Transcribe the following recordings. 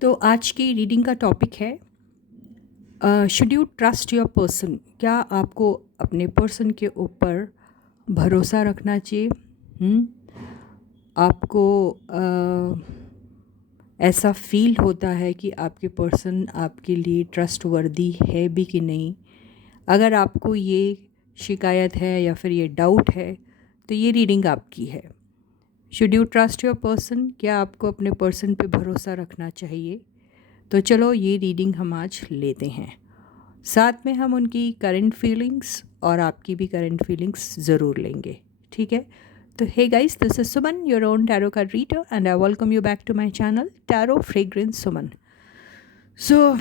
तो आज की रीडिंग का टॉपिक है should you trust your person. क्या आपको अपने पर्सन के ऊपर भरोसा रखना चाहिए? आपको ऐसा फील होता है कि आपके पर्सन आपके लिए ट्रस्टवर्दी है भी कि नहीं? अगर आपको ये शिकायत है या फिर ये डाउट है तो ये रीडिंग आपकी है। Should you trust your person? क्या आपको अपने पर्सन पे भरोसा रखना चाहिए? तो चलो ये रीडिंग हम आज लेते हैं। साथ में हम उनकी करंट फीलिंग्स और आपकी भी करंट फीलिंग्स ज़रूर लेंगे। ठीक है? तो hey guys, this is Suman, your own tarot card reader, and I welcome you back to my channel tarot fragrance Suman. So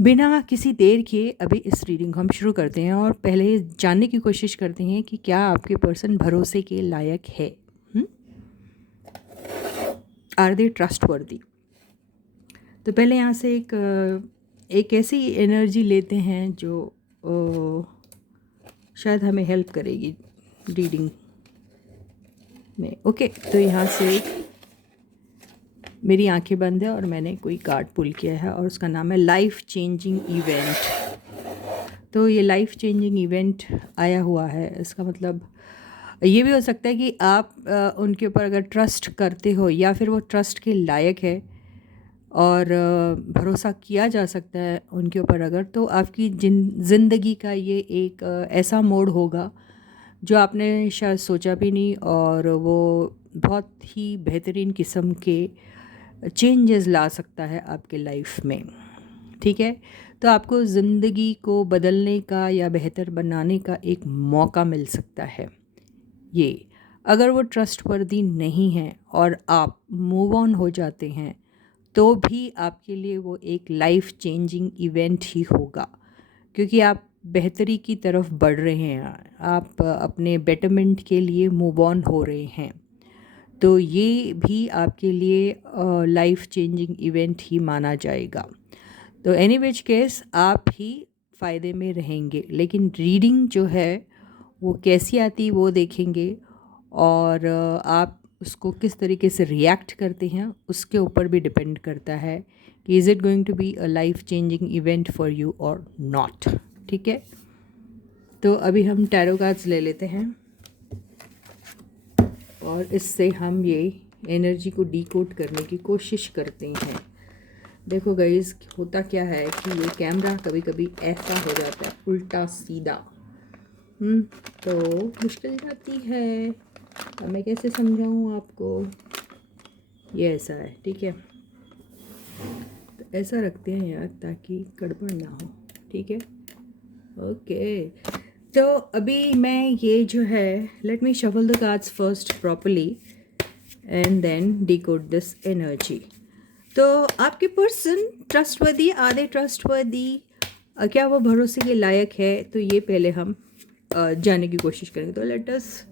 बिना किसी देर के अभी इस रीडिंग को हम शुरू करते हैं और पहले जानने की कोशिश करते हैं कि क्या आपके पर्सन भरोसे के लायक है। Are they trustworthy? तो पहले यहाँ से एक ऐसी एनर्जी लेते हैं जो शायद हमें हेल्प करेगी रीडिंग में। ओके, तो यहाँ से मेरी आंखें बंद है और मैंने कोई कार्ड पुल किया है और उसका नाम है लाइफ चेंजिंग इवेंट। तो ये लाइफ चेंजिंग इवेंट आया हुआ है, इसका मतलब ये भी हो सकता है कि आप उनके ऊपर अगर ट्रस्ट करते हो या फिर वो ट्रस्ट के लायक है और भरोसा किया जा सकता है उनके ऊपर, अगर तो आपकी ज़िंदगी का ये एक ऐसा मोड़ होगा जो आपने शायद सोचा भी नहीं, और वो बहुत ही बेहतरीन किस्म के चेंजेस ला सकता है आपके लाइफ में। ठीक है? तो आपको ज़िंदगी को बदलने का या बेहतर बनाने का एक मौका मिल सकता है। ये अगर वो ट्रस्टवर्दी नहीं है और आप मूव ऑन हो जाते हैं तो भी आपके लिए वो एक लाइफ चेंजिंग इवेंट ही होगा, क्योंकि आप बेहतरी की तरफ बढ़ रहे हैं, आप अपने बेटरमेंट के लिए मूव ऑन हो रहे हैं। तो ये भी आपके लिए लाइफ चेंजिंग इवेंट ही माना जाएगा। तो एनी विच केस आप ही फ़ायदे में रहेंगे, लेकिन रीडिंग जो है वो कैसी आती वो देखेंगे, और आप उसको किस तरीके से रिएक्ट करते हैं उसके ऊपर भी डिपेंड करता है कि is it going to be a life changing event for you और नॉट। ठीक है? तो अभी हम टैरो कार्ड्स ले लेते हैं और इससे हम ये एनर्जी को डीकोड करने की कोशिश करते हैं। देखो गाइस, होता क्या है कि ये कैमरा कभी कभी ऐसा हो जाता है उल्टा सीधा, तो मुश्किल जाती है। अब मैं कैसे समझाऊँ आपको? ये ऐसा है, ठीक है? तो ऐसा रखते हैं यार ताकि गड़बड़ ना हो। ठीक है? ओके, तो अभी मैं ये जो है, let me shuffle the cards first properly and then decode this energy. तो आपके पर्सन ट्रस्टवर्दी, आधे ट्रस्टवर्दी, क्या वो भरोसे के लायक है? तो ये पहले हम जानने की कोशिश करेंगे। तो let us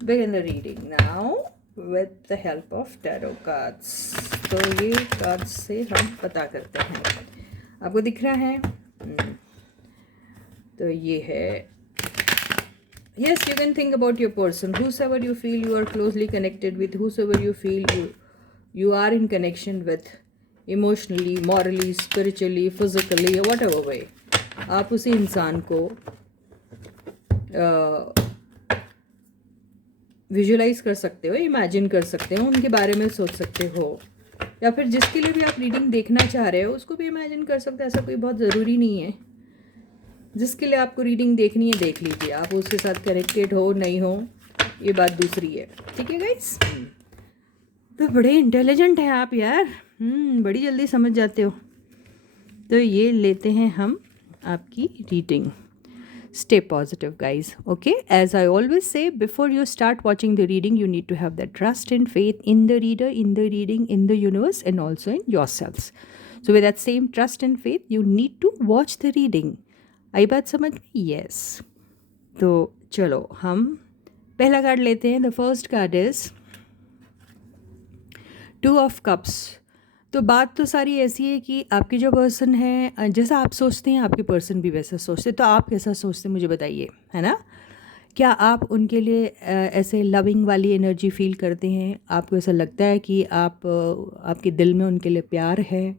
begin the reading now with the help of tarot cards. तो ये कार्ड्स से हम पता करते हैं। आपको दिख रहा है? तो ये है, yes, you can think about your person, whosoever you feel you are closely connected with, whosoever you feel you are in connection with emotionally, morally, spiritually, physically, whatever way, आप उसी इंसान को विजुलाइज कर सकते हो, इमेजिन कर सकते हो, उनके बारे में सोच सकते हो, या फिर जिसके लिए भी आप रीडिंग देखना चाह रहे हो उसको भी इमेजिन कर सकते हो। ऐसा कोई बहुत ज़रूरी नहीं है। जिसके लिए आपको रीडिंग देखनी है देख लीजिए, आप उसके साथ कनेक्टेड हो नहीं हो ये बात दूसरी है। ठीक है गाइस? तो बड़े इंटेलिजेंट हैं आप यार, बड़ी जल्दी समझ जाते हो। तो ये लेते हैं हम आपकी reading. Stay positive guys, okay? As I always say, before you start watching the reading, you need to have that trust and faith in the reader, in the reading, in the universe, and also in yourselves. So with that same trust and faith, you need to watch the reading. आई बात समझ में? Yes. तो चलो हम पहला card लेते हैं। The first card is two of cups. तो बात तो सारी ऐसी है कि आपकी जो पर्सन है, जैसा आप सोचते हैं आपके पर्सन भी वैसा सोचते हैं। तो आप कैसा सोचते हैं मुझे बताइए, है ना? क्या आप उनके लिए ऐसे लविंग वाली एनर्जी फ़ील करते हैं? आपको ऐसा लगता है कि आपके दिल में उनके लिए प्यार है?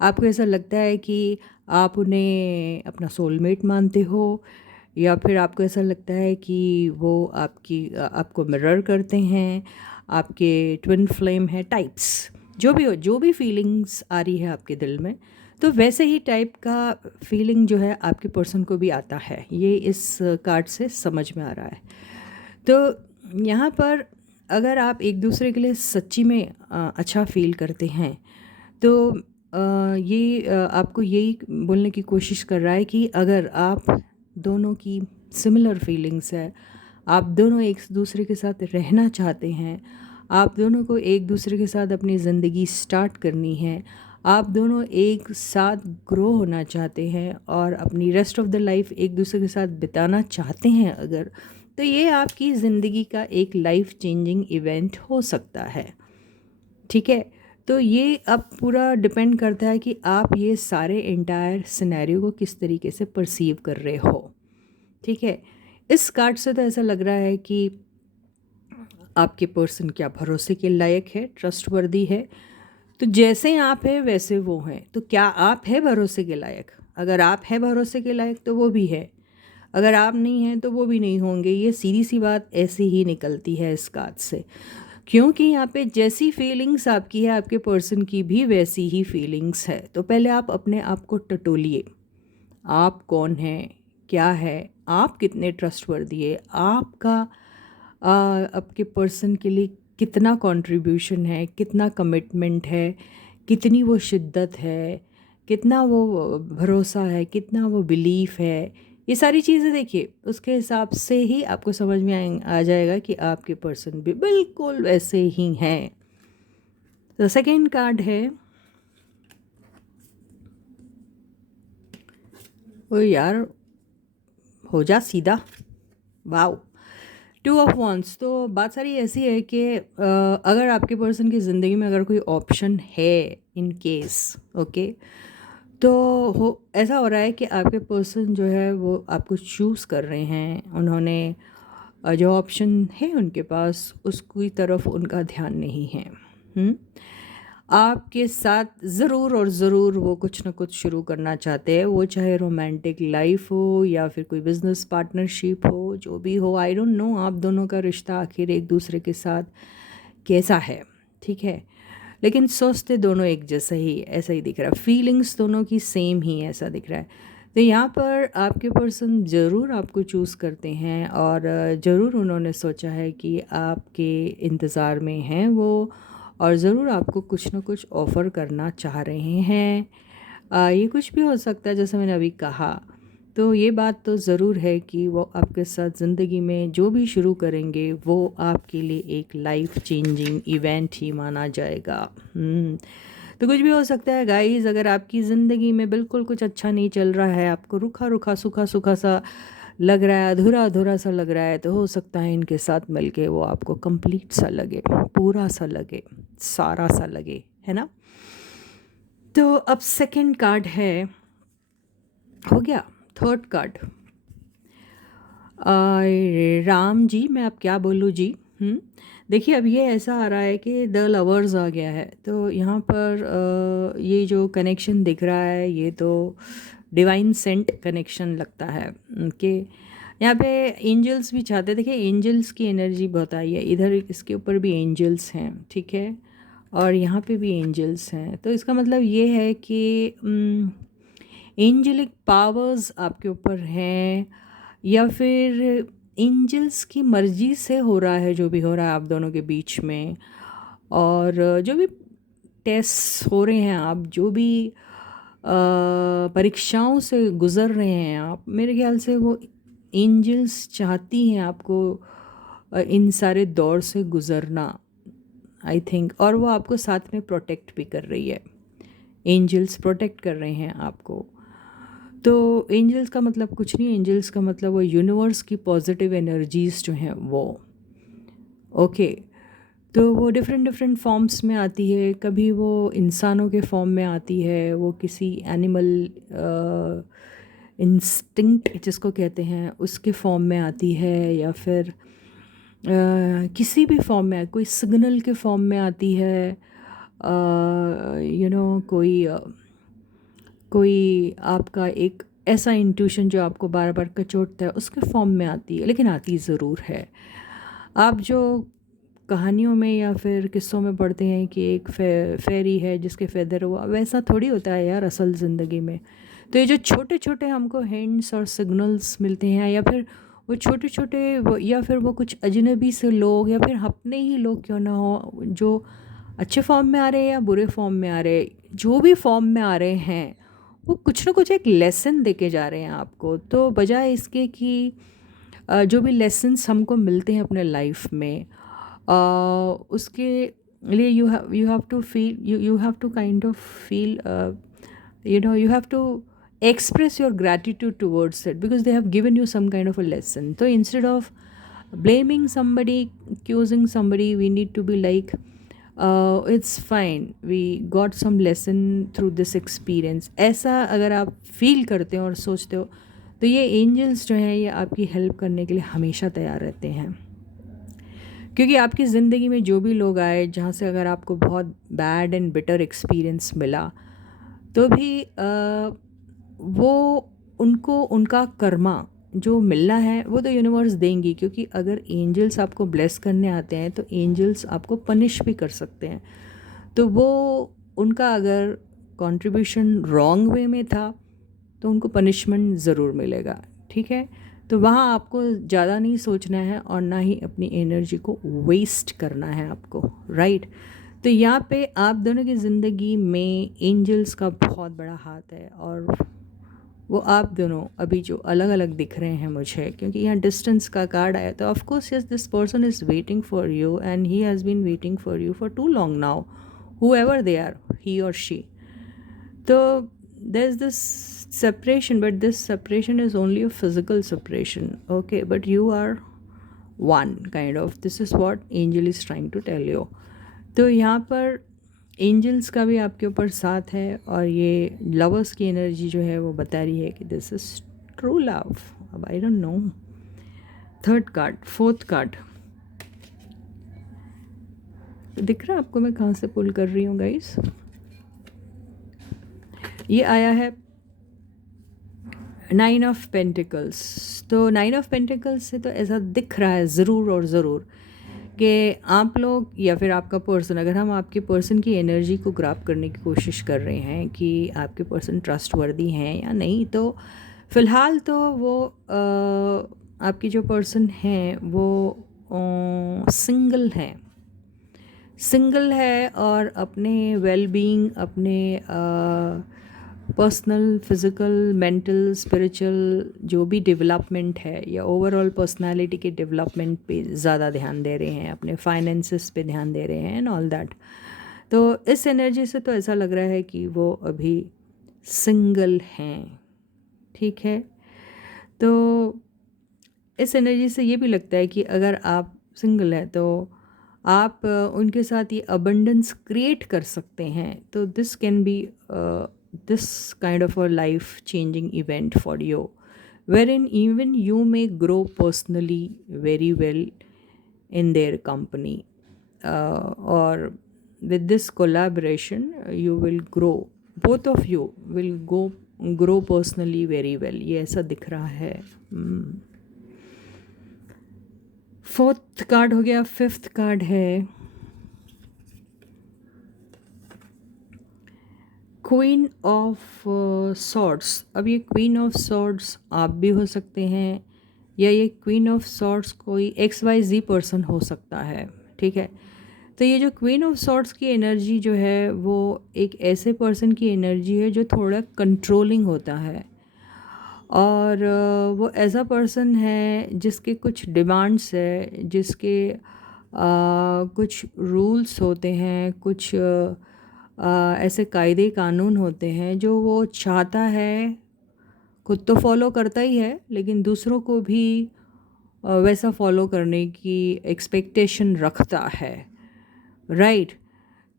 आपको ऐसा लगता है कि आप उन्हें अपना सोलमेट मानते हो, या फिर आपको ऐसा लगता है कि वो आपको मिरर करते हैं, आपके ट्विन फ्लेम है, टाइप्स जो भी हो, जो भी फीलिंग्स आ रही है आपके दिल में, तो वैसे ही टाइप का फीलिंग जो है आपके पर्सन को भी आता है, ये इस कार्ड से समझ में आ रहा है। तो यहाँ पर अगर आप एक दूसरे के लिए सच्ची में अच्छा फील करते हैं, तो आपको यही बोलने की कोशिश कर रहा है कि अगर आप दोनों की सिमिलर फीलिंग्स है, आप दोनों एक दूसरे के साथ रहना चाहते हैं, आप दोनों को एक दूसरे के साथ अपनी ज़िंदगी स्टार्ट करनी है, आप दोनों एक साथ ग्रो होना चाहते हैं और अपनी रेस्ट ऑफ द लाइफ एक दूसरे के साथ बिताना चाहते हैं अगर, तो ये आपकी ज़िंदगी का एक लाइफ चेंजिंग इवेंट हो सकता है। ठीक है, तो ये अब पूरा डिपेंड करता है कि आप ये सारे एंटायर सिनेरियो को किस तरीके से परसीव कर रहे हो। ठीक है, इस कार्ड से तो ऐसा लग रहा है कि आपके पर्सन क्या भरोसे के लायक है, ट्रस्टवर्दी है। तो जैसे आप हैं वैसे वो हैं, तो क्या आप है भरोसे के लायक? अगर आप है भरोसे के लायक तो वो भी है, अगर आप नहीं हैं तो वो भी नहीं होंगे। ये सीधी सी बात ऐसे ही निकलती है इस कार्ड से, क्योंकि यहाँ पे जैसी फीलिंग्स आपकी है आपके पर्सन की भी वैसी ही फीलिंग्स है। तो पहले आप अपने आप को टटोलिए, आप कौन हैं, क्या है, आप कितने ट्रस्टवर्दी है, आपके पर्सन के लिए कितना कंट्रीब्यूशन है, कितना कमिटमेंट है, कितनी वो शिद्दत है, कितना वो भरोसा है, कितना वो बिलीफ है। ये सारी चीज़ें देखिए, उसके हिसाब से ही आपको समझ में आ जाएगा कि आपके पर्सन भी बिल्कुल वैसे ही हैं। तो सेकेंड कार्ड है, ओ यार हो जा सीधा, वाओ, 2 ऑफ वॉन्ड्स। तो बात सारी ऐसी है कि अगर आपके पर्सन की ज़िंदगी में अगर कोई ऑप्शन है, इन केस, ओके, तो हो ऐसा हो रहा है कि आपके पर्सन जो है वो आपको चूज़ कर रहे हैं। उन्होंने जो ऑप्शन है उनके पास, उसकी तरफ उनका ध्यान नहीं है। आपके साथ ज़रूर और ज़रूर वो कुछ ना कुछ शुरू करना चाहते हैं, वो चाहे रोमांटिक लाइफ हो या फिर कोई बिज़नेस पार्टनरशिप हो, जो भी हो, आई डोंट नो आप दोनों का रिश्ता आखिर एक दूसरे के साथ कैसा है। ठीक है, लेकिन सोचते दोनों एक जैसा ही, ऐसा ही दिख रहा है, फीलिंग्स दोनों की सेम ही ऐसा दिख रहा है। तो यहाँ पर आपके पर्सन ज़रूर आपको चूज़ करते हैं और ज़रूर उन्होंने सोचा है कि आपके इंतज़ार में हैं वो, और ज़रूर आपको कुछ ना कुछ ऑफ़र करना चाह रहे हैं। ये कुछ भी हो सकता है जैसे मैंने अभी कहा। तो ये बात तो ज़रूर है कि वो आपके साथ ज़िंदगी में जो भी शुरू करेंगे वो आपके लिए एक लाइफ चेंजिंग इवेंट ही माना जाएगा। तो कुछ भी हो सकता है गाइस, अगर आपकी ज़िंदगी में बिल्कुल कुछ अच्छा नहीं चल रहा है, आपको रूखा रूखा सूखा सूखा सा लग रहा है, अधूरा अधूरा सा लग रहा है, तो हो सकता है इनके साथ मिलके वो आपको कंप्लीट सा लगे, पूरा सा लगे, सारा सा लगे, है ना। तो अब सेकंड कार्ड है, हो गया। थर्ड कार्ड, राम जी, मैं अब क्या बोलूँ जी। देखिए अब ये ऐसा आ रहा है कि द लवर्स आ गया है, तो यहाँ पर ये जो कनेक्शन दिख रहा है ये तो डिवाइन सेंट कनेक्शन लगता है कि यहाँ पे एंजल्स भी चाहते हैं। देखिए एंजल्स की एनर्जी बहुत आई है इधर, इसके ऊपर भी एंजल्स हैं, ठीक है, और यहाँ पे भी एंजल्स हैं। तो इसका मतलब ये है कि एंजलिक पावर्स आपके ऊपर हैं, या फिर एंजल्स की मर्ज़ी से हो रहा है जो भी हो रहा है आप दोनों के बीच में। और जो भी टेस्ट हो रहे हैं, आप जो भी परीक्षाओं से गुज़र रहे हैं आप, मेरे ख्याल से वो एंजल्स चाहती हैं आपको इन सारे दौर से गुज़रना, आई थिंक, और वो आपको साथ में प्रोटेक्ट भी कर रही है। एंजल्स प्रोटेक्ट कर रहे हैं आपको। तो एंजल्स का मतलब कुछ नहीं, एंजल्स का मतलब वो यूनिवर्स की पॉजिटिव एनर्जीज़ जो हैं वो, ओके। तो वो डिफरेंट डिफरेंट फॉर्म्स में आती है, कभी वो इंसानों के फॉर्म में आती है, वो किसी एनिमल इंस्टिंक्ट जिसको कहते हैं उसके फॉर्म में आती है, या फिर किसी भी फॉर्म में, कोई सिग्नल के फॉर्म में आती है, कोई आपका एक ऐसा इंट्यूशन जो आपको बार बार कचोटता है उसके फॉर्म में आती है, लेकिन आती ज़रूर है। आप जो कहानियों में या फिर किस्सों में पढ़ते हैं कि एक फेरी है जिसके फेदर हुआ, वैसा थोड़ी होता है यार असल ज़िंदगी में। तो ये जो छोटे छोटे हमको हिंट्स और सिग्नल्स मिलते हैं, या फिर वो छोटे छोटे या फिर वो कुछ अजनबी से लोग, या फिर अपने ही लोग क्यों ना हो, जो अच्छे फॉर्म में आ रहे हैं या बुरे फॉर्म में आ रहे हैं, जो भी फॉर्म में आ रहे हैं वो कुछ ना कुछ एक लेसन दे के जा रहे हैं आपको। तो बजाय इसके कि जो भी लेसन्स हमको मिलते हैं अपने लाइफ में, उसके लिए you have to feel, you have to kind of feel, you have to express your gratitude towards it because they have given you some kind of a lesson. So instead of blaming somebody, accusing somebody, we need to be like, it's fine, we got some lesson through this experience. ऐसा अगर आप feel करते हो और सोचते हो, तो ये एंजल्स जो हैं ये आपकी हेल्प करने के लिए हमेशा तैयार रहते हैं। क्योंकि आपकी ज़िंदगी में जो भी लोग आए, जहाँ से अगर आपको बहुत बैड एंड बिटर एक्सपीरियंस मिला, तो भी वो उनको उनका कर्मा जो मिलना है वो तो यूनिवर्स देंगी। क्योंकि अगर एंजल्स आपको ब्लेस करने आते हैं तो एंजल्स आपको पनिश भी कर सकते हैं। तो वो उनका अगर कंट्रीब्यूशन रॉन्ग वे में था तो उनको पनिशमेंट ज़रूर मिलेगा, ठीक है। तो वहाँ आपको ज़्यादा नहीं सोचना है और ना ही अपनी एनर्जी को वेस्ट करना है आपको, राइट। तो यहाँ पे आप दोनों की ज़िंदगी में एंजल्स का बहुत बड़ा हाथ है, और वो आप दोनों अभी जो अलग अलग दिख रहे हैं मुझे, क्योंकि यहाँ डिस्टेंस का कार्ड आया, तो of course yes, this person is waiting for you and he has been waiting for you for too long now, whoever they are, he or she. So there's this separation, but this separation is only a physical separation, okay, but you are one kind of, this is what angel is trying to tell you. तो यहाँ पर angels का भी आपके ऊपर साथ है, और ये लवर्स की एनर्जी जो है वो बता रही है कि दिस इज़ ट्रू लव। अब I don't know, third card, fourth card दिख रहा है आपको मैं कहाँ से पुल कर रही हूँ गाइस? ये आया है 9 ऑफ पेंटिकल्स। तो 9 ऑफ पेंटिकल्स से तो ऐसा दिख रहा है ज़रूर और ज़रूर कि आप लोग या फिर आपका पर्सन, अगर हम आपके पर्सन की एनर्जी को ग्रैब करने की कोशिश कर रहे हैं कि आपके पर्सन ट्रस्टवर्दी हैं या नहीं, तो फ़िलहाल तो वो आपकी जो पर्सन हैं वो सिंगल है, और अपने वेलबींग, अपने पर्सनल, फिज़िकल, मेंटल, स्पिरिचुअल जो भी डेवलपमेंट है या ओवरऑल पर्सनालिटी के डेवलपमेंट पे ज़्यादा ध्यान दे रहे हैं, अपने फाइनेंसेस पे ध्यान दे रहे हैं एंड ऑल दैट। तो इस एनर्जी से तो ऐसा लग रहा है कि वो अभी सिंगल हैं, ठीक है। तो इस एनर्जी से ये भी लगता है कि अगर आप सिंगल हैं तो आप उनके साथ ये अबंडेंस क्रिएट कर सकते हैं। तो this can be this kind of a life changing event for you, wherein even you may grow personally very well in their company, or with this collaboration you will grow, both of you will grow personally very well, ये ऐसा दिख रहा है। Fourth card हो गया। Fifth card है queen of swords. अब ये क्वीन ऑफ सॉर्ड्स आप भी हो सकते हैं, या ये क्वीन ऑफ सॉर्ड्स कोई XYZ पर्सन हो सकता है, ठीक है। तो ये जो क्वीन ऑफ सॉर्ड्स की एनर्जी जो है वो एक ऐसे पर्सन की एनर्जी है जो थोड़ा कंट्रोलिंग होता है, और वो ऐसा पर्सन है जिसके कुछ डिमांड्स है, जिसके कुछ रूल्स होते हैं, कुछ ऐसे कायदे कानून होते हैं जो वो चाहता है, खुद तो फॉलो करता ही है लेकिन दूसरों को भी वैसा फॉलो करने की एक्सपेक्टेशन रखता है, राइट।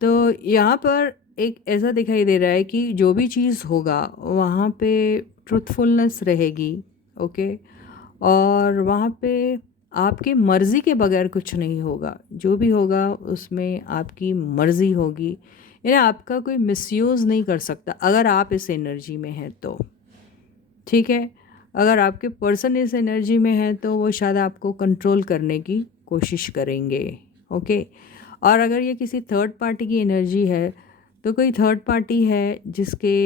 तो यहाँ पर एक ऐसा दिखाई दे रहा है कि जो भी चीज़ होगा वहाँ पे ट्रूथफुलनेस रहेगी, ओके। और वहाँ पे आपके मर्ज़ी के बगैर कुछ नहीं होगा, जो भी होगा उसमें आपकी मर्ज़ी होगी, यानी आपका कोई मिसयूज़ नहीं कर सकता अगर आप इस एनर्जी में हैं तो, ठीक है। अगर आपके पर्सन इस एनर्जी में है तो वो शायद आपको कंट्रोल करने की कोशिश करेंगे, ओके। और अगर ये किसी थर्ड पार्टी की एनर्जी है तो कोई थर्ड पार्टी है जिसके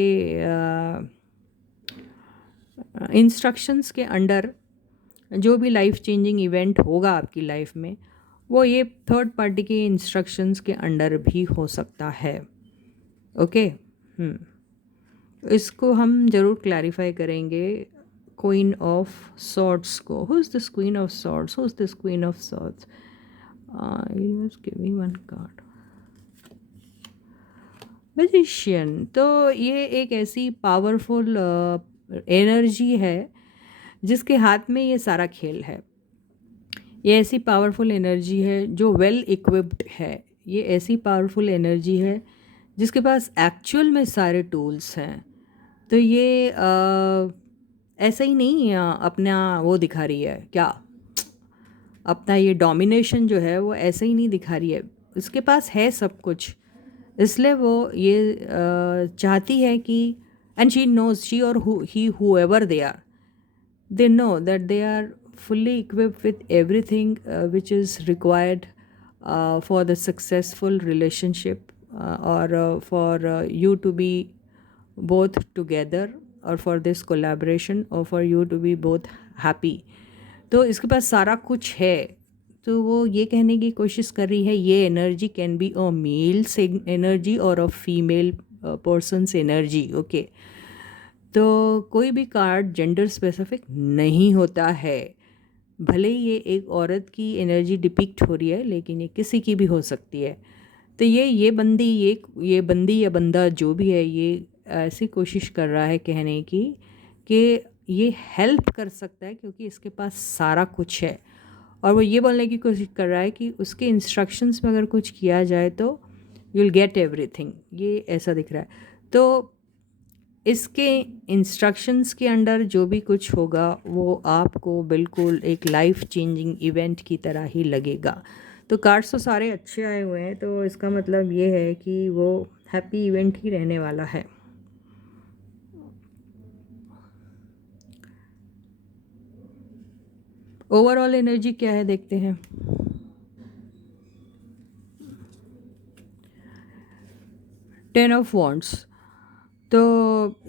इंस्ट्रक्शंस के अंडर जो भी लाइफ चेंजिंग इवेंट होगा आपकी लाइफ में, वो ये थर्ड पार्टी के इंस्ट्रक्शंस के अंडर भी हो सकता है, ओके। इसको हम ज़रूर क्लैरिफाई करेंगे क्वीन ऑफ सॉर्ड्स को। Who is this queen of swords? Who is this queen of swords? Universe give me one card. Magician. तो ये एक ऐसी पावरफुल एनर्जी है जिसके हाथ में ये सारा खेल है। ये ऐसी पावरफुल एनर्जी है जो वेल इक्विप्ड है। ये ऐसी पावरफुल एनर्जी है जिसके पास एक्चुअल में सारे टूल्स हैं। तो ये ऐसा ही नहीं अपना वो दिखा रही है क्या, अपना ये डोमिनेशन जो है वो ऐसे ही नहीं दिखा रही है, इसके पास है सब कुछ। इसलिए वो ये चाहती है कि and she knows, she or he whoever they are, they know that they are fully equipped with everything which is required for the successful relationship or for you to be both together or for this collaboration or for you to be both happy। तो इसके पास सारा कुछ है। तो वो ये कहने की कोशिश कर रही है ये energy can be a male's energy or a female person's energy, okay. तो कोई भी कार्ड जेंडर स्पेसिफिक नहीं होता है। भले ही ये एक औरत की एनर्जी डिपिक्ट हो रही है लेकिन ये किसी की भी हो सकती है। तो ये बंदी ये बंदी या बंदा जो भी है ये ऐसी कोशिश कर रहा है कहने की कि ये हेल्प कर सकता है क्योंकि इसके पास सारा कुछ है। और वो ये बोलने की कोशिश कर रहा है कि उसके इंस्ट्रक्शंस में अगर कुछ किया जाए तो यू विल गेट एवरीथिंग, ये ऐसा दिख रहा है। तो इसके इंस्ट्रक्शंस के अंडर जो भी कुछ होगा वो आपको बिल्कुल एक लाइफ चेंजिंग इवेंट की तरह ही लगेगा। तो कार्ड्स तो सारे अच्छे आए हुए हैं, तो इसका मतलब ये है कि वो हैप्पी इवेंट ही रहने वाला है। ओवरऑल एनर्जी क्या है देखते हैं। Ten of wands. तो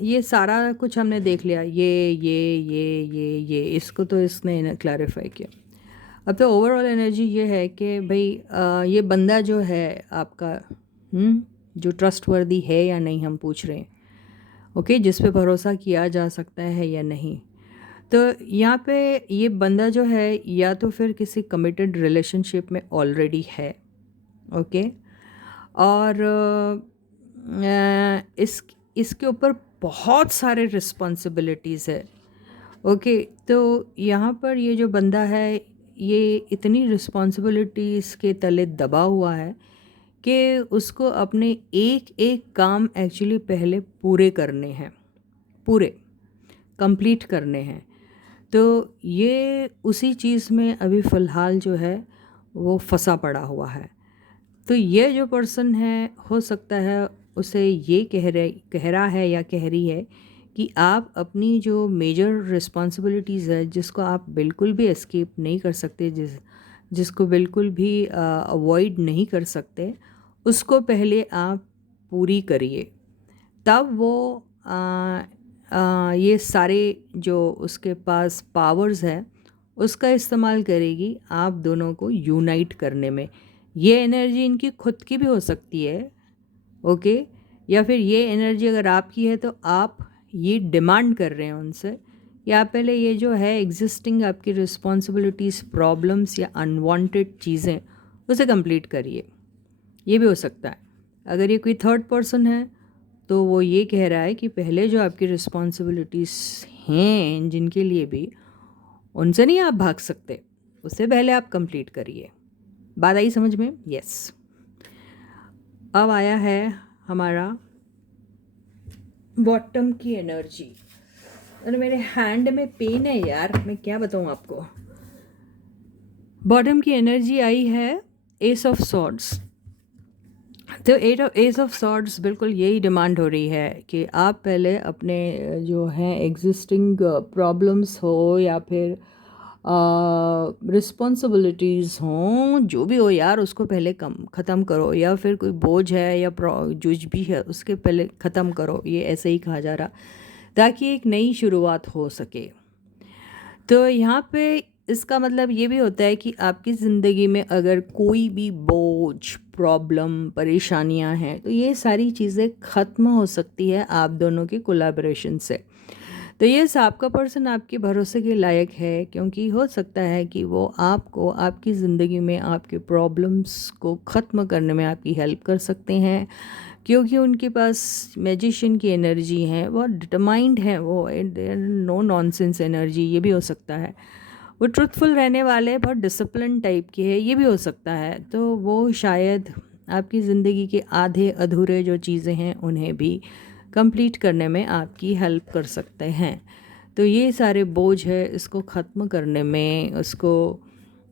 ये सारा कुछ हमने देख लिया, ये इसको तो इसने क्लैरिफाई किया। अब तो ओवरऑल एनर्जी ये है कि भाई ये बंदा जो है आपका जो ट्रस्टवर्दी है या नहीं हम पूछ रहे हैं, ओके, जिस पे भरोसा किया जा सकता है या नहीं। तो यहाँ पे ये बंदा जो है या तो फिर किसी कमिटेड रिलेशनशिप में ऑलरेडी है, ओके। और इसके ऊपर बहुत सारे रिस्पॉन्सिबिलिटीज़ है, ओके। तो यहाँ पर ये जो बंदा है ये इतनी रिस्पॉन्सिबिलिटीज़ के तले दबा हुआ है कि उसको अपने एक एक काम एक्चुअली पहले पूरे करने हैं, पूरे कंप्लीट करने हैं। तो ये उसी चीज़ में अभी फ़िलहाल जो है वो फंसा पड़ा हुआ है। तो ये जो पर्सन है हो सकता है उसे ये कह रहा है या कह रही है कि आप अपनी जो मेजर रिस्पॉन्सिबिलिटीज़ है जिसको आप बिल्कुल भी एस्केप नहीं कर सकते, जिसको बिल्कुल भी अवॉइड नहीं कर सकते, उसको पहले आप पूरी करिए। तब वो ये सारे जो उसके पास पावर्स है उसका इस्तेमाल करेगी आप दोनों को यूनाइट करने में। ये एनर्जी इनकी खुद की भी हो सकती है, ओके। या फिर ये एनर्जी अगर आपकी है तो आप ये डिमांड कर रहे हैं उनसे या पहले ये जो है एग्जिस्टिंग आपकी रिस्पॉन्सिबिलिटीज़, प्रॉब्लम्स या अनवांटेड चीज़ें उसे कंप्लीट करिए। ये भी हो सकता है। अगर ये कोई थर्ड पर्सन है तो वो ये कह रहा है कि पहले जो आपकी रिस्पॉन्सिबिलिटीज़ हैं जिनके लिए भी, उनसे नहीं आप भाग सकते, उससे पहले आप कंप्लीट करिए। बात आई समझ में? यस। अब आया है हमारा बॉटम की एनर्जी। अरे मेरे हैंड में पेन है यार, मैं क्या बताऊँ आपको। बॉटम की एनर्जी आई है एस ऑफ सॉर्ड्स। तो एस ऑफ सॉर्ड्स बिल्कुल यही डिमांड हो रही है कि आप पहले अपने जो हैं एग्जिस्टिंग प्रॉब्लम्स हो या फिर रिस्पॉन्सिबिलिटीज़ हों, जो भी हो यार, उसको पहले ख़त्म करो, या फिर कोई बोझ है या जो भी है उसके पहले ख़त्म करो, ये ऐसे ही कहा जा रहा, ताकि एक नई शुरुआत हो सके। तो यहाँ पे इसका मतलब ये भी होता है कि आपकी ज़िंदगी में अगर कोई भी बोझ, प्रॉब्लम, परेशानियाँ हैं, तो ये सारी चीज़ें ख़त्म हो सकती है आप दोनों के कोलैबोरेशन से। तो ये आपका पर्सन आपके भरोसे के लायक है, क्योंकि हो सकता है कि वो आपको आपकी ज़िंदगी में आपके प्रॉब्लम्स को ख़त्म करने में आपकी हेल्प कर सकते हैं, क्योंकि उनके पास मैजिशियन की एनर्जी है, वो डिटरमाइंड है, वो नो नॉनसेंस एनर्जी, ये भी हो सकता है। वो ट्रुथफुल रहने वाले, बहुत डिसिप्लिन टाइप के है, ये भी हो सकता है। तो वो शायद आपकी ज़िंदगी के आधे अधूरे जो चीज़ें हैं उन्हें भी कंप्लीट करने में आपकी हेल्प कर सकते हैं। तो ये सारे बोझ है, इसको ख़त्म करने में, उसको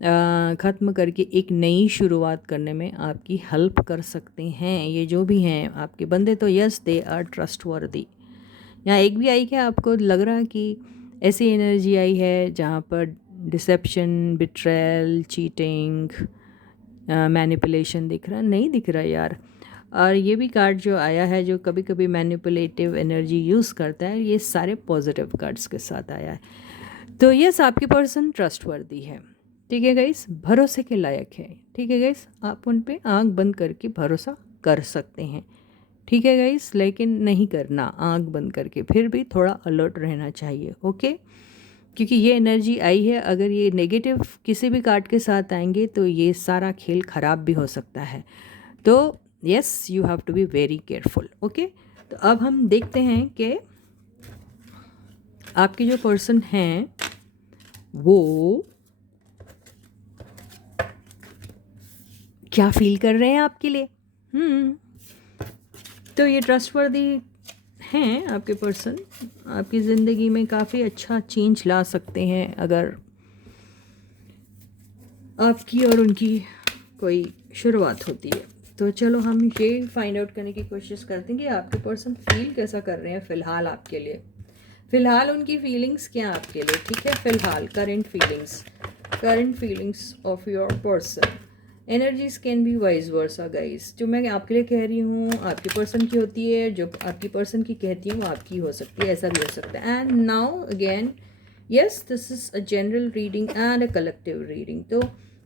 ख़त्म करके एक नई शुरुआत करने में आपकी हेल्प कर सकते हैं ये जो भी हैं आपके बंदे। तो यस, दे आर ट्रस्टवर्दी। यहाँ एक भी आई क्या आपको लग रहा है कि ऐसी एनर्जी आई है जहाँ पर डिसेप्शन, बिट्रेयल, चीटिंग, मैनिपुलेशन दिख रहा? नहीं दिख रहा यार। और ये भी कार्ड जो आया है, जो कभी कभी मैनिपुलेटिव एनर्जी यूज़ करता है, ये सारे पॉजिटिव कार्ड्स के साथ आया है। तो यस, आपकी पर्सन ट्रस्टवर्दी है, ठीक है गाइस, भरोसे के लायक है, ठीक है गाइस, आप उन पे आँख बंद करके भरोसा कर सकते हैं, ठीक है गाइस, लेकिन नहीं करना आँख बंद करके, फिर भी थोड़ा अलर्ट रहना चाहिए, ओके। क्योंकि ये एनर्जी आई है, अगर ये नेगेटिव किसी भी कार्ड के साथ आएंगे तो ये सारा खेल ख़राब भी हो सकता है। तो yes, you have to be very careful, okay. तो अब हम देखते हैं कि आपके जो पर्सन हैं वो क्या फील कर रहे हैं आपके लिए। तो ये ट्रस्टवर्दी हैं आपके पर्सन, आपकी ज़िंदगी में काफ़ी अच्छा चेंज ला सकते हैं अगर आपकी और उनकी कोई शुरुआत होती है। तो चलो हम ये फाइंड आउट करने की कोशिश करते हैं कि आपके पर्सन फील कैसा कर रहे हैं फ़िलहाल आपके लिए, फ़िलहाल उनकी फीलिंग्स क्या हैं आपके लिए, ठीक है। फ़िलहाल current feelings of your person. Energies can be wise versa guys, जो मैं आपके लिए कह रही हूँ आपके पर्सन की होती है, जो आपकी पर्सन की कहती हूँ आपकी हो सकती है, ऐसा भी हो सकता है। And now again yes, this is a general reading and a collective reading. तो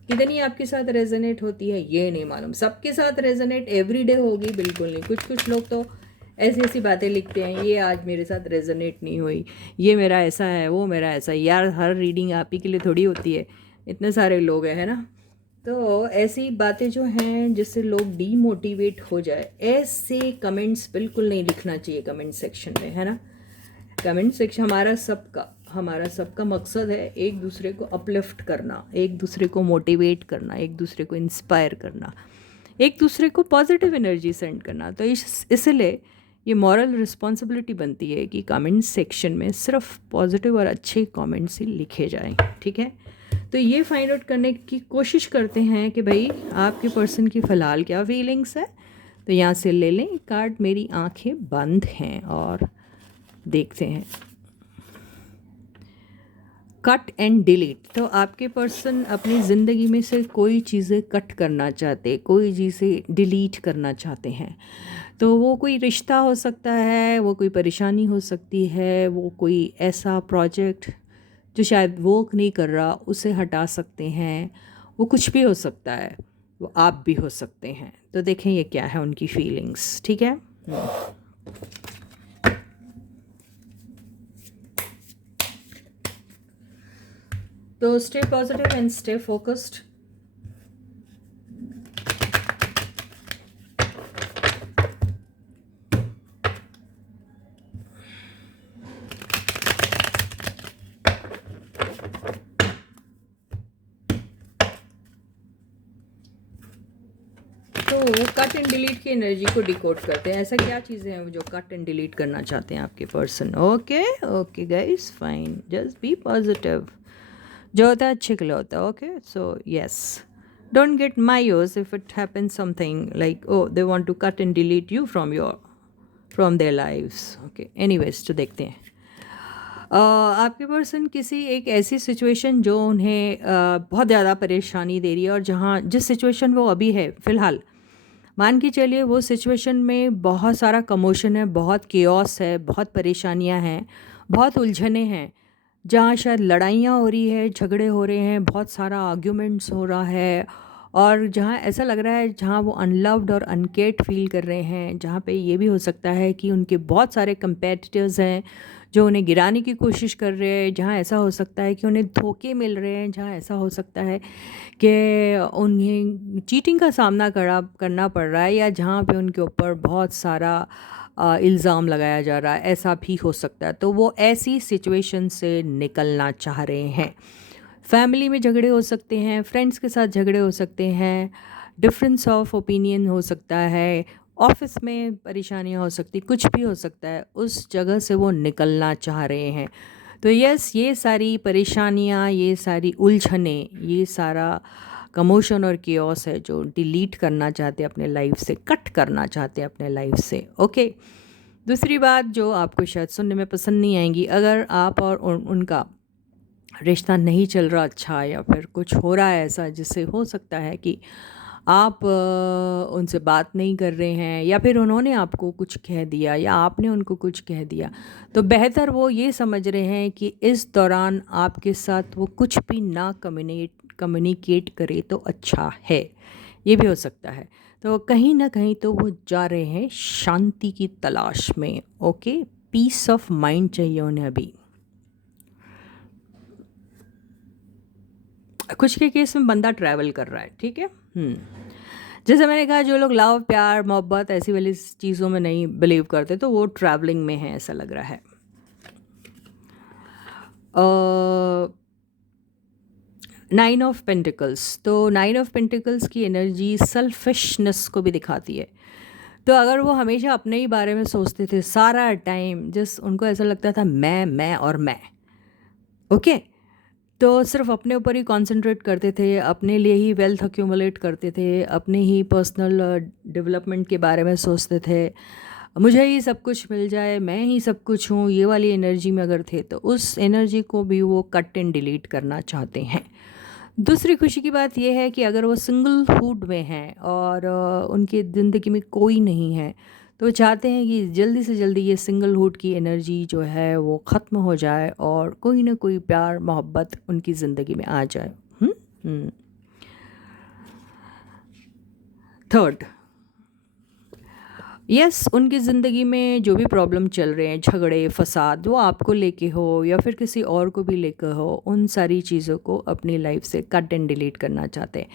कितनी आपके साथ रेजोनेट होती है ये नहीं मालूम, सबके साथ रेजोनेट एवरीडे होगी बिल्कुल नहीं। कुछ लोग तो ऐसी ऐसी बातें लिखते हैं, ये आज मेरे साथ रेजोनेट नहीं हुई, ये मेरा ऐसा है, वो मेरा ऐसा है। यार हर रीडिंग आप ही के लिए थोड़ी होती है, इतने सारे लोग हैं, है ना। तो ऐसी बातें जो हैं जिससे लोग डीमोटिवेट हो जाए, ऐसे कमेंट्स बिल्कुल नहीं लिखना चाहिए कमेंट सेक्शन में, है ना। कमेंट सेक्शन हमारा सबका मकसद है एक दूसरे को अपलिफ्ट करना, एक दूसरे को मोटिवेट करना, एक दूसरे को इंस्पायर करना, एक दूसरे को पॉजिटिव एनर्जी सेंड करना। तो इसलिए ये मॉरल रिस्पॉन्सिबिलिटी बनती है कि कमेंट सेक्शन में सिर्फ पॉजिटिव और अच्छे कमेंट्स ही लिखे जाएं, ठीक है। तो ये फाइंड आउट करने की कोशिश करते हैं कि भाई आपके पर्सन की फ़िलहाल क्या फीलिंग्स है। तो यहाँ से ले लें कार्ड, मेरी आंखें बंद हैं, और देखते हैं। Cut and delete. तो आपके पर्सन अपनी ज़िंदगी में से कोई चीज़ें कट करना चाहते, कोई चीज़ें डिलीट करना चाहते हैं। तो वो कोई रिश्ता हो सकता है, वो कोई परेशानी हो सकती है, वो कोई ऐसा प्रोजेक्ट जो शायद वर्क नहीं कर रहा उसे हटा सकते हैं, वो कुछ भी हो सकता है, वो आप भी हो सकते हैं। तो देखें ये क्या है उनकी फीलिंग्स, ठीक है। तो stay positive and stay focused. तो कट एंड डिलीट की एनर्जी को डिकोड करते हैं। ऐसा क्या चीज़ें हैं जो कट एंड डिलीट करना चाहते हैं आपके person? Okay okay guys, fine, just be positive. जो होता है अच्छे के लिए होता है। Okay, so yes, don't get मायूस if it happen something like oh they want to cut and delete you from their lives. Okay, anyways, तो देखते हैं आपके पर्सन किसी एक ऐसी सिचुएशन जो उन्हें बहुत ज़्यादा परेशानी दे रही है, और जहाँ जिस सिचुएशन वो अभी है फ़िलहाल, मान के चलिए वो सिचुएशन में बहुत सारा कमोशन है, बहुत केओस है, बहुत परेशानियां हैं, बहुत उलझने हैं, जहाँ शायद लड़ाइयाँ हो रही है, झगड़े हो रहे हैं, बहुत सारा आर्ग्यूमेंट्स हो रहा है, और जहाँ ऐसा लग रहा है जहाँ वो अनलव्ड और अनकेयर्ड फील कर रहे हैं, जहाँ पे ये भी हो सकता है कि उनके बहुत सारे कंपेटिटर्स हैं जो उन्हें गिराने की कोशिश कर रहे हैं, जहाँ ऐसा हो सकता है कि उन्हें धोखे मिल रहे हैं, जहाँ ऐसा हो सकता है कि उन्हें चीटिंग का सामना करना पड़ रहा है, या जहाँ पे उनके ऊपर बहुत सारा इल्ज़ाम लगाया जा रहा है, ऐसा भी हो सकता है। तो वो ऐसी सिचुएशन से निकलना चाह रहे हैं। फैमिली में झगड़े हो सकते हैं, फ्रेंड्स के साथ झगड़े हो सकते हैं, डिफरेंस ऑफ ओपिनियन हो सकता है, ऑफिस में परेशानियां हो सकती, कुछ भी हो सकता है, उस जगह से वो निकलना चाह रहे हैं। तो यस, ये सारी परेशानियां, ये सारी उलझने, ये सारा कमोशन और केओस है जो डिलीट करना चाहते हैं अपने लाइफ से, कट करना चाहते हैं अपने लाइफ से। ओके, दूसरी बात जो आपको शायद सुनने में पसंद नहीं आएंगी, अगर आप और उनका रिश्ता नहीं चल रहा अच्छा, या फिर कुछ हो रहा है ऐसा जिससे हो सकता है कि आप उनसे बात नहीं कर रहे हैं, या फिर उन्होंने आपको कुछ कह दिया या आपने उनको कुछ कह दिया, तो बेहतर वो ये समझ रहे हैं कि इस दौरान आपके साथ वो कुछ भी ना कम्युनिकेट करे तो अच्छा है। ये भी हो सकता है। तो कहीं ना कहीं तो वो जा रहे हैं शांति की तलाश में। ओके, पीस ऑफ माइंड चाहिए उन्हें अभी। कुछ के केस में बंदा ट्रैवल कर रहा है, ठीक है। जैसे मैंने कहा, जो लोग लव, प्यार, मोहब्बत ऐसी वाली चीज़ों में नहीं बिलीव करते, तो वो ट्रैवलिंग में है, ऐसा लग रहा है। 9 ऑफ पेंटिकल्स, तो 9 ऑफ पेंटिकल्स की एनर्जी सेल्फिशनेस को भी दिखाती है। तो अगर वो हमेशा अपने ही बारे में सोचते थे सारा टाइम, जिस उनको ऐसा लगता था मैं और मैं, ओके, तो सिर्फ अपने ऊपर ही कंसंट्रेट करते थे, अपने लिए ही वेल्थ अक्यूमुलेट करते थे, अपने ही पर्सनल डेवलपमेंट के बारे में सोचते थे, मुझे ही सब कुछ मिल जाए, मैं ही सब कुछ हूँ, ये वाली एनर्जी में अगर थे, तो उस एनर्जी को भी वो कट एंड डिलीट करना चाहते हैं। दूसरी खुशी की बात यह है कि अगर वो सिंगलहुड में हैं और उनकी ज़िंदगी में कोई नहीं है, तो वो चाहते हैं कि जल्दी से जल्दी ये सिंगलहुड की एनर्जी जो है वो ख़त्म हो जाए और कोई ना कोई प्यार मोहब्बत उनकी ज़िंदगी में आ जाए। थर्ड, यस, उनकी ज़िंदगी में जो भी प्रॉब्लम चल रहे हैं, झगड़े फसाद, वो आपको लेके हो या फिर किसी और को भी लेकर हो, उन सारी चीज़ों को अपनी लाइफ से कट एंड डिलीट करना चाहते हैं।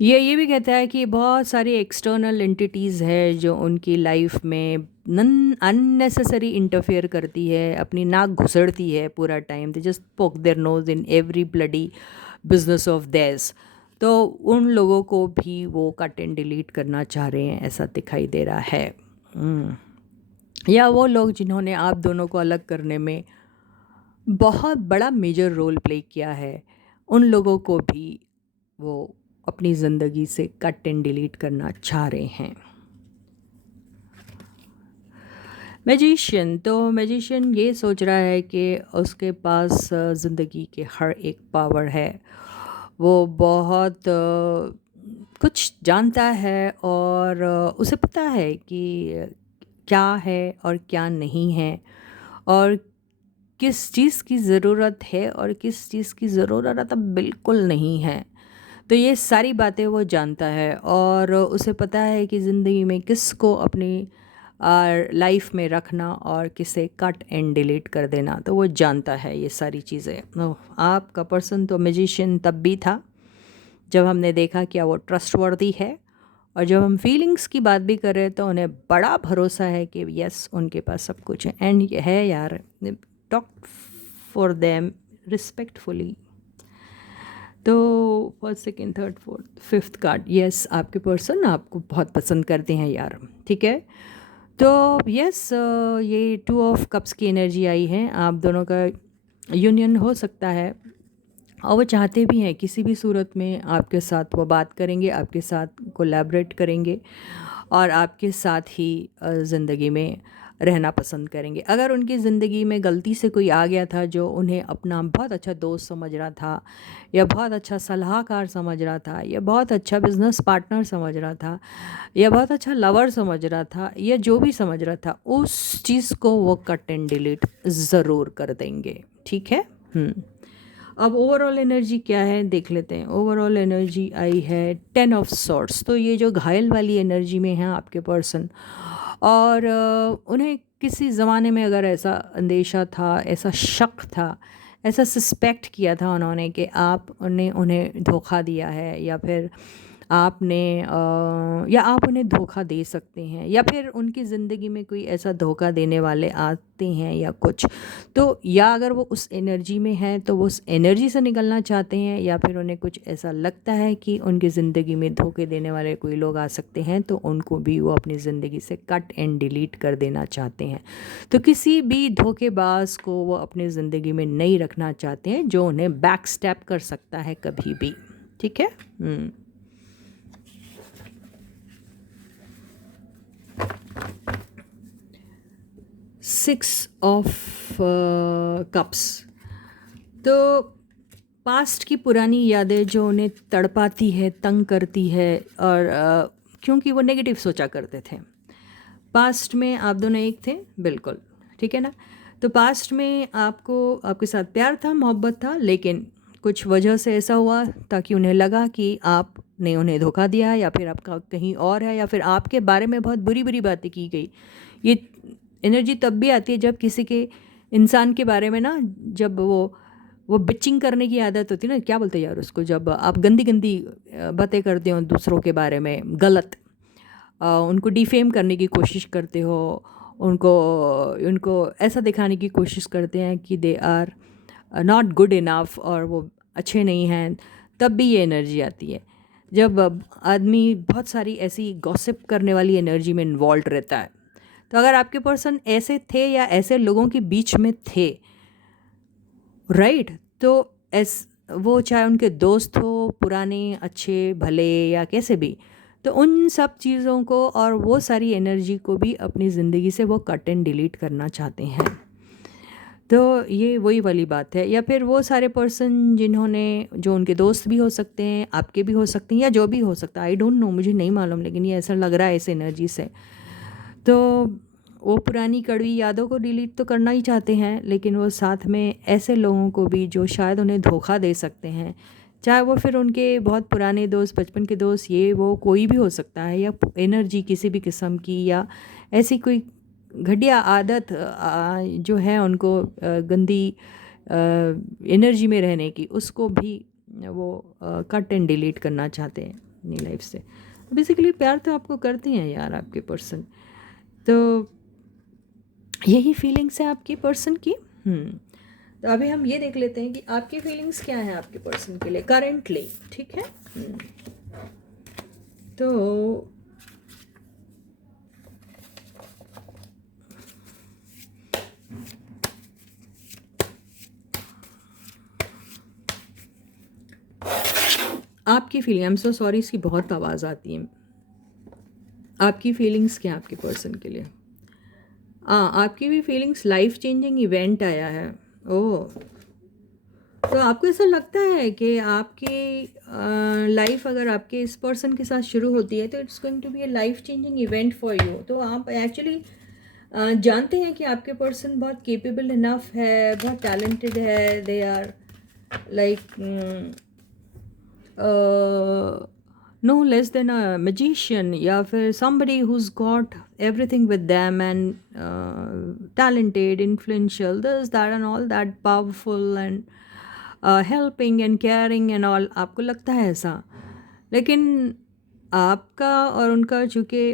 ये भी कहता है कि बहुत सारी एक्सटर्नल एंटिटीज़ है जो उनकी लाइफ में अननेसेसरी इंटरफेयर करती है, अपनी नाक घुसड़ती है पूरा time, they just poke their nose in every bloody business of theirs. तो उन लोगों को भी वो कट एंड डिलीट करना चाह रहे हैं, ऐसा दिखाई दे रहा है। या वो लोग जिन्होंने आप दोनों को अलग करने में बहुत बड़ा मेजर रोल प्ले किया है, उन लोगों को भी वो अपनी ज़िंदगी से कट एंड डिलीट करना चाह रहे हैं। मैजिशियन, तो मैजिशियन ये सोच रहा है कि उसके पास ज़िंदगी के हर एक पावर है, वो बहुत कुछ जानता है, और उसे पता है कि क्या है और क्या नहीं है, और किस चीज़ की ज़रूरत है और किस चीज़ की ज़रूरत अब बिल्कुल नहीं है। तो ये सारी बातें वो जानता है, और उसे पता है कि ज़िंदगी में किसको अपनी लाइफ में रखना और किसे कट एंड डिलीट कर देना, तो वो जानता है ये सारी चीज़ें। आपका पर्सन तो मैजिशियन तब भी था जब हमने देखा क्या वो ट्रस्टवर्दी है, और जब हम फीलिंग्स की बात भी कर रहे हैं तो उन्हें बड़ा भरोसा है कि यस, उनके पास सब कुछ है। एंड ये है यार, टॉक फॉर देम रिस्पेक्टफुली। तो first second third fourth fifth card, yes आपके पर्सन आपको बहुत पसंद करते हैं यार, ठीक है। तो यस ये 2 ऑफ कप्स की एनर्जी आई है, आप दोनों का यूनियन हो सकता है और वो चाहते भी हैं किसी भी सूरत में आपके साथ वो बात करेंगे, आपके साथ कोलैबोरेट करेंगे और आपके साथ ही ज़िंदगी में रहना पसंद करेंगे। अगर उनकी ज़िंदगी में गलती से कोई आ गया था जो उन्हें अपना बहुत अच्छा दोस्त समझ रहा था या बहुत अच्छा सलाहकार समझ रहा था या बहुत अच्छा बिजनेस पार्टनर समझ रहा था या बहुत अच्छा लवर समझ रहा था या जो भी समझ रहा था, उस चीज़ को वो कट एंड डिलीट ज़रूर कर देंगे, ठीक है। अब ओवरऑल एनर्जी क्या है देख लेते हैं। ओवरऑल एनर्जी आई है 10 ऑफ सॉर्ट्स। तो ये जो घायल वाली एनर्जी में है आपके पर्सन, और उन्हें किसी ज़माने में अगर ऐसा अंदेशा था, ऐसा शक था, ऐसा सस्पेक्ट किया था उन्होंने कि आपने उन्हें धोखा दिया है या फिर आपने या आप उन्हें धोखा दे सकते हैं या फिर उनकी ज़िंदगी में कोई ऐसा धोखा देने वाले आते हैं या कुछ, तो या अगर वो उस एनर्जी में हैं तो वो उस एनर्जी से निकलना चाहते हैं या फिर उन्हें कुछ ऐसा लगता है कि उनकी ज़िंदगी में धोखे देने वाले कोई लोग आ सकते हैं, तो उनको भी वो अपनी ज़िंदगी से कट एंड डिलीट कर देना चाहते हैं। तो किसी भी धोखेबाज को वो अपनी ज़िंदगी में नहीं रखना चाहते हैं जो उन्हें बैक स्टेप कर सकता है कभी भी, ठीक है। 6 ऑफ कप्स। तो पास्ट की पुरानी यादें जो उन्हें तड़पाती है, तंग करती है, और क्योंकि वो नेगेटिव सोचा करते थे। पास्ट में आप दोनों एक थे, बिल्कुल ठीक है ना। तो पास्ट में आपको आपके साथ प्यार था, मोहब्बत था, लेकिन कुछ वजह से ऐसा हुआ ताकि उन्हें लगा कि आपने उन्हें धोखा दिया या फिर आपका कहीं और है या फिर आपके बारे में बहुत बुरी बुरी बातें की गई। ये एनर्जी तब भी आती है जब किसी के इंसान के बारे में ना, जब वो बिचिंग करने की आदत होती है ना, क्या बोलते हैं यार उसको, जब आप गंदी गंदी बातें करते हो दूसरों के बारे में, गलत उनको डिफेम करने की कोशिश करते हो, उनको उनको ऐसा दिखाने की कोशिश करते हैं कि they are not good enough और वो अच्छे नहीं हैं, तब भी ये एनर्जी आती है। जब आदमी बहुत सारी ऐसी गॉसिप करने वाली एनर्जी में इन्वॉल्व रहता है, तो अगर आपके पर्सन ऐसे थे या ऐसे लोगों के बीच में थे, राइट, तो वो चाहे उनके दोस्त हो, पुराने अच्छे भले या कैसे भी, तो उन सब चीज़ों को और वो सारी एनर्जी को भी अपनी ज़िंदगी से वो कट एंड डिलीट करना चाहते हैं। तो ये वही वाली बात है। या फिर वो सारे पर्सन जिन्होंने, जो उनके दोस्त भी हो सकते हैं, आपके भी हो सकते हैं, या जो भी हो सकता है, आई डोंट नो, मुझे नहीं मालूम, लेकिन ये ऐसा लग रहा है इस एनर्जी से। तो वो पुरानी कड़वी यादों को डिलीट तो करना ही चाहते हैं, लेकिन वो साथ में ऐसे लोगों को भी जो शायद उन्हें धोखा दे सकते हैं, चाहे वो फिर उनके बहुत पुराने दोस्त, बचपन के दोस्त, ये वो कोई भी हो सकता है, या एनर्जी किसी भी किस्म की, या ऐसी कोई घटिया आदत जो है उनको गंदी एनर्जी में रहने की, उसको भी वो कट एंड डिलीट करना चाहते हैं अपनी लाइफ से। बेसिकली प्यार तो आपको करते हैं यार आपके पर्सन, तो यही फीलिंग्स है आपके पर्सन की। तो अभी हम ये देख लेते हैं कि आपकी फीलिंग्स क्या है आपके पर्सन के लिए करेंटली, ठीक है। तो आपकी feeling, I am so sorry, इसकी बहुत आवाज़ आती है। आपकी फीलिंग्स क्या आपके पर्सन के लिए? आपकी भी फीलिंग्स, लाइफ चेंजिंग इवेंट आया है। ओह, तो आपको ऐसा लगता है कि आपकी लाइफ अगर आपके इस पर्सन के साथ शुरू होती है तो it's going to be a life changing event for you. तो आप एक्चुअली जानते हैं कि आपके पर्सन बहुत केपेबल इनफ है, बहुत टैलेंटेड है, they are like no less than a magician, या फिर somebody who's got everything with them and talented, influential, this that and all that, powerful and helping and caring and all। आपको लगता है ऐसा, लेकिन आपका और उनका चूँकि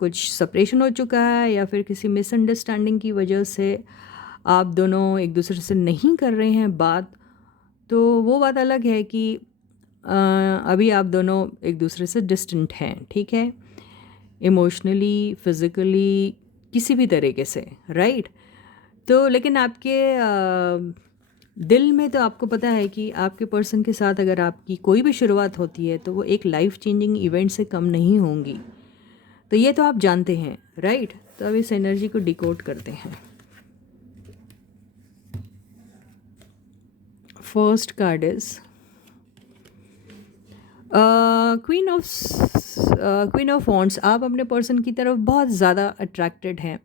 कुछ सेपरेशन हो चुका है या फिर किसी मिसअंडरस्टैंडिंग की वजह से आप दोनों एक दूसरे से नहीं कर रहे हैं बात, तो वो बात अलग है कि अभी आप दोनों एक दूसरे से डिस्टेंट हैं, ठीक है, इमोशनली, फिज़िकली, किसी भी तरीके से, राइट। तो लेकिन आपके दिल में तो आपको पता है कि आपके पर्सन के साथ अगर आपकी कोई भी शुरुआत होती है तो वो एक लाइफ चेंजिंग इवेंट से कम नहीं होंगी। तो ये तो आप जानते हैं, राइट। तो अब इस एनर्जी को डिकोड करते हैं। First card is queen of wands. आप अपने पर्सन की तरफ बहुत ज़्यादा अट्रैक्टेड हैं।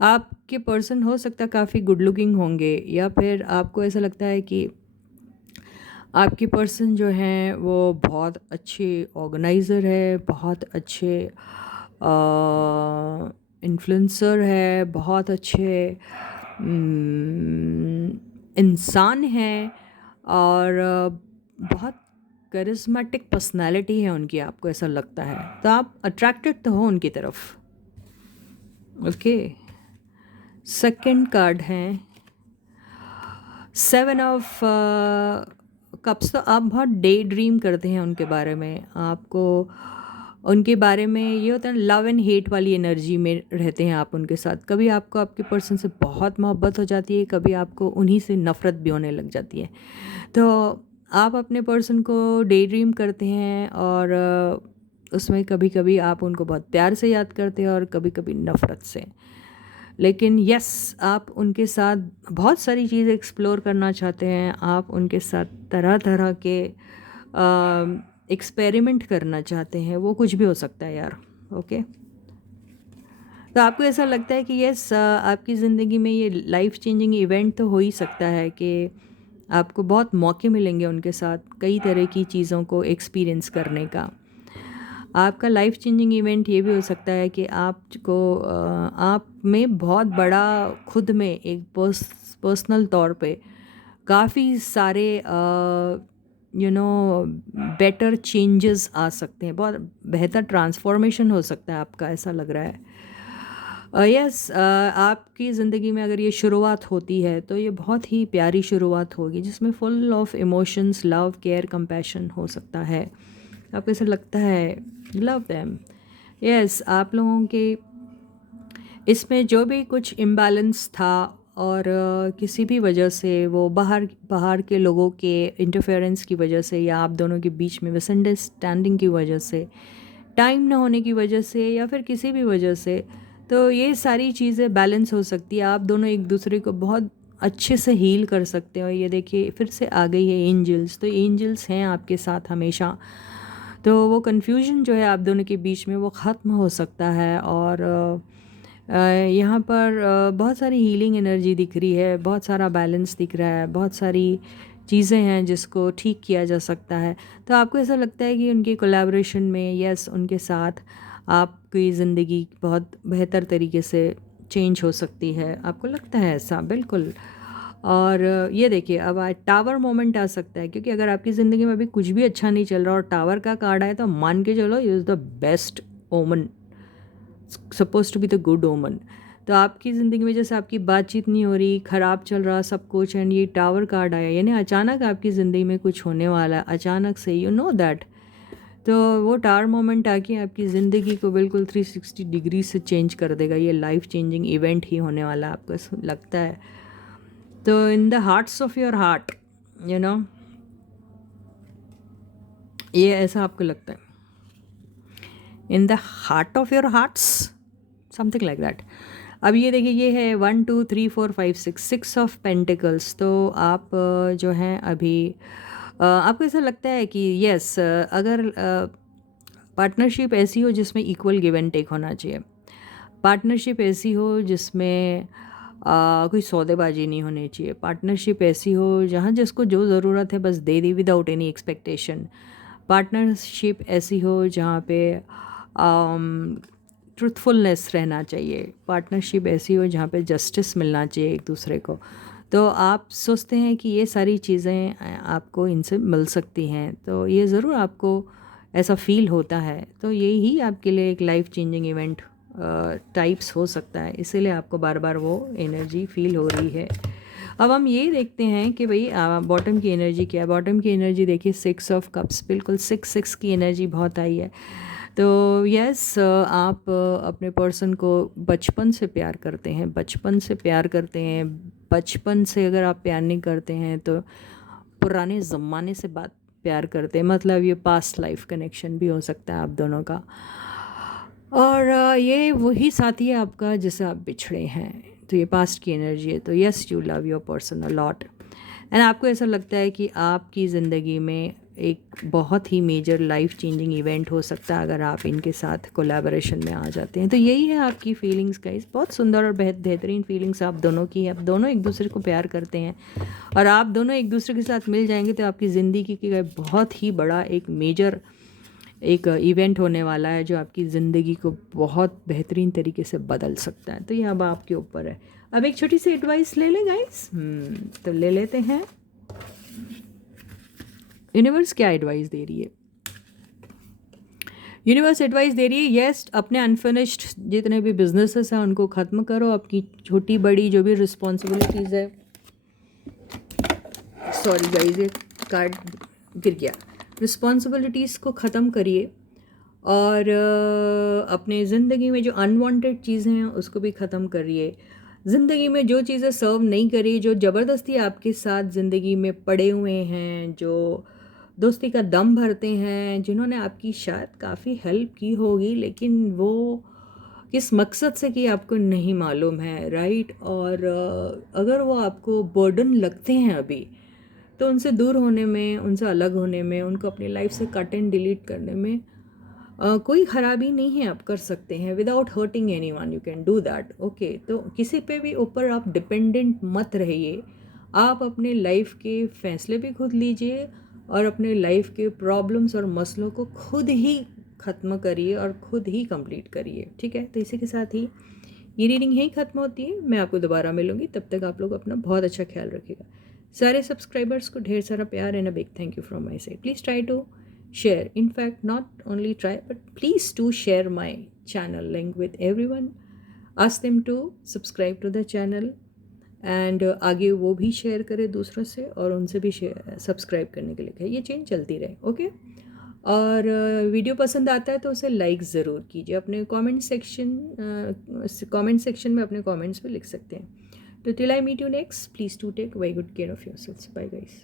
आपके पर्सन हो सकता है काफ़ी गुड लुकिंग होंगे, या फिर आपको ऐसा लगता है कि आपके पर्सन जो हैं वो बहुत अच्छे ऑर्गेनाइज़र है, बहुत अच्छे इन्फ्लुएंसर है, बहुत अच्छे इंसान हैं, और बहुत करिश्मेटिक पर्सनालिटी है उनकी, आपको ऐसा लगता है। तो आप अट्रैक्टेड तो हो उनकी तरफ। ओके, सेकंड कार्ड है 7 ऑफ कप्स। तो आप बहुत डे ड्रीम करते हैं उनके बारे में। आपको उनके बारे में ये होता है, लव एंड हेट वाली एनर्जी में रहते हैं आप उनके साथ। कभी आपको आपके पर्सन से बहुत मोहब्बत हो जाती है, कभी आपको उन्हीं से नफ़रत भी होने लग जाती है। तो आप अपने पर्सन को डे ड्रीम करते हैं, और उसमें कभी कभी आप उनको बहुत प्यार से याद करते हैं और कभी कभी नफ़रत से। लेकिन यस, आप उनके साथ बहुत सारी चीज़ें एक्सप्लोर करना चाहते हैं। आप उनके साथ तरह तरह के एक्सपेरिमेंट करना चाहते हैं। वो कुछ भी हो सकता है यार। ओके, तो आपको ऐसा लगता है कि यस, आपकी ज़िंदगी में ये लाइफ चेंजिंग इवेंट तो हो ही सकता है कि आपको बहुत मौके मिलेंगे उनके साथ कई तरह की चीज़ों को एक्सपीरियंस करने का। आपका लाइफ चेंजिंग इवेंट ये भी हो सकता है कि आपको आप में बहुत बड़ा, खुद में एक पर्सनल तौर पे काफ़ी सारे बेटर चेंजेस आ सकते हैं। बहुत बेहतर ट्रांसफॉर्मेशन हो सकता है आपका, ऐसा लग रहा है। यस, आपकी ज़िंदगी में अगर ये शुरुआत होती है तो ये बहुत ही प्यारी शुरुआत होगी, जिसमें full of emotions, love, care, compassion हो सकता है। आपको ऐसा लगता है लव देम। यस, आप लोगों के इसमें जो भी कुछ इम्बैलेंस था, और किसी भी वजह से वो बाहर के लोगों के इंटरफेरेंस की वजह से, या आप दोनों के बीच में मिसअंडरस्टैंडिंग की वजह से, टाइम ना होने की वजह से, या फिर किसी भी वजह से, तो ये सारी चीज़ें बैलेंस हो सकती है। आप दोनों एक दूसरे को बहुत अच्छे से हील कर सकते हो। ये देखिए फिर से आ गई है एंजल्स। तो एंजल्स हैं आपके साथ हमेशा। तो वो कन्फ्यूजन जो है आप दोनों के बीच में वो ख़त्म हो सकता है। और यहाँ पर बहुत सारी हीलिंग एनर्जी दिख रही है, बहुत सारा बैलेंस दिख रहा है, बहुत सारी चीज़ें हैं जिसको ठीक किया जा सकता है। तो आपको ऐसा लगता है कि उनके कोलैबोरेशन में, यस, उनके साथ आपकी ज़िंदगी बहुत बेहतर तरीके से चेंज हो सकती है। आपको लगता है ऐसा? बिल्कुल। और ये देखिए अब आज टावर मोमेंट आ सकता है, क्योंकि अगर आपकी ज़िंदगी में अभी कुछ भी अच्छा नहीं चल रहा और टावर का कार्ड आए तो मान के चलो is the best woman, suppose to be the good woman. तो आपकी ज़िंदगी में जैसे आपकी बातचीत नहीं हो रही, ख़राब चल रहा सब कुछ, एंड ये टावर कार्ड आया, यानी अचानक आपकी ज़िंदगी में कुछ होने वाला है, अचानक से, यू नो दैट। तो वो टावर मोमेंट आके आपकी ज़िंदगी को बिल्कुल 360 डिग्री से चेंज कर देगा। ये लाइफ चेंजिंग इवेंट ही होने वाला है, आपको ऐसा लगता है? तो in the hearts of your heart, you know, ये ऐसा आपको लगता है, in the heart of your hearts, something like that. अब ये देखिए, ये है 1 2 3 4 5 6 ऑफ पेंटिकल्स। तो आप जो हैं अभी आपको ऐसा लगता है कि यस, अगर पार्टनरशिप ऐसी हो जिसमें इक्वल गिव एंड टेक होना चाहिए, पार्टनरशिप ऐसी हो जिसमें कोई सौदेबाजी नहीं होनी चाहिए, पार्टनरशिप ऐसी हो जहाँ जिसको जो ज़रूरत है बस दे दी विदाउट एनी एक्सपेक्टेशन, पार्टनरशिप ऐसी हो जहाँ पे ट्रुथफुलनेस रहना चाहिए, पार्टनरशिप ऐसी हो जहाँ पे जस्टिस मिलना चाहिए एक दूसरे को। तो आप सोचते हैं कि ये सारी चीज़ें आपको इनसे मिल सकती हैं, तो ये ज़रूर आपको ऐसा फील होता है। तो यही आपके लिए एक लाइफ चेंजिंग इवेंट टाइप्स हो सकता है, इसीलिए आपको बार बार वो एनर्जी फील हो रही है। अब हम ये देखते हैं कि भाई बॉटम की एनर्जी क्या है। बॉटम की एनर्जी देखिए 6 ऑफ कप्स, बिल्कुल 6 की एनर्जी बहुत आई है। तो यस, आप अपने पर्सन को बचपन से प्यार करते हैं, बचपन से प्यार करते हैं। बचपन से अगर आप प्यार नहीं करते हैं तो पुराने ज़माने से बात प्यार करते हैं, मतलब ये पास्ट लाइफ कनेक्शन भी हो सकता है आप दोनों का। और ये वही साथी है आपका जिससे आप बिछड़े हैं, तो ये पास्ट की एनर्जी है। तो yes, you love your person a lot, and आपको ऐसा लगता है कि आपकी ज़िंदगी में एक बहुत ही मेजर लाइफ चेंजिंग इवेंट हो सकता है अगर आप इनके साथ कोलैबोरेशन में आ जाते हैं। तो यही है आपकी फीलिंग्स गाइस, बहुत सुंदर और बेहतरीन फीलिंग्स आप दोनों की है। आप दोनों एक दूसरे को प्यार करते हैं और आप दोनों एक दूसरे के साथ मिल जाएंगे तो आपकी ज़िंदगी का बहुत ही बड़ा एक मेजर एक इवेंट होने वाला है जो आपकी ज़िंदगी को बहुत बेहतरीन तरीके से बदल सकता है। तो ये अब आपके ऊपर है। अब एक छोटी सी एडवाइस ले लें गाइस। तो ले लेते हैं, यूनिवर्स क्या एडवाइस दे रही है। यूनिवर्स एडवाइस दे रही है यस, अपने अनफिनिश्ड जितने भी बिजनेसेस हैं उनको ख़त्म करो। आपकी छोटी बड़ी जो भी रिस्पॉन्सिबिलिटीज़ है, सॉरी गाइस ये कार्ड गिर गया, रिस्पॉन्सिबिलिटीज़ को ख़त्म करिए और अपने ज़िंदगी में जो अनवांटेड चीज़ें हैं उसको भी ख़त्म करिए। ज़िंदगी में जो चीज़ें सर्व नहीं करी, जो ज़बरदस्ती आपके साथ ज़िंदगी में पड़े हुए हैं, जो दोस्ती का दम भरते हैं, जिन्होंने आपकी शायद काफ़ी हेल्प की होगी लेकिन वो किस मकसद से की आपको नहीं मालूम है, राइट। और अगर वो आपको बर्डन लगते हैं अभी, तो उनसे दूर होने में, उनसे अलग होने में, उनको अपनी लाइफ से कट एंड डिलीट करने में कोई ख़राबी नहीं है। आप कर सकते हैं without hurting any one, you can do that, okay. तो किसी पे भी ऊपर आप डिपेंडेंट मत रहिए। आप अपने लाइफ के फ़ैसले भी खुद लीजिए और अपने लाइफ के प्रॉब्लम्स और मसलों को खुद ही ख़त्म करिए और खुद ही कंप्लीट करिए, ठीक है। तो इसी के साथ ही ये रीडिंग यहीं ख़त्म होती है। मैं आपको दोबारा मिलूँगी, तब तक आप लोग अपना बहुत अच्छा ख्याल रखिएगा। सारे सब्सक्राइबर्स को ढेर सारा प्यार and a big thank you from my side. Please try to share, in fact not only try but please do share my channel link with everyone, ask them to subscribe to the channel and आगे वो भी share करे दूसरों से और उनसे भी subscribe करने के लिए कहे। ये चेंज चलती रहे, ओके। और वीडियो पसंद आता है तो उसे लाइक ज़रूर कीजिए। अपने कमेंट सेक्शन में अपने कमेंट्स भी लिख सकते हैं। तो till I meet you next, please to take very good care of yourselves. Bye guys.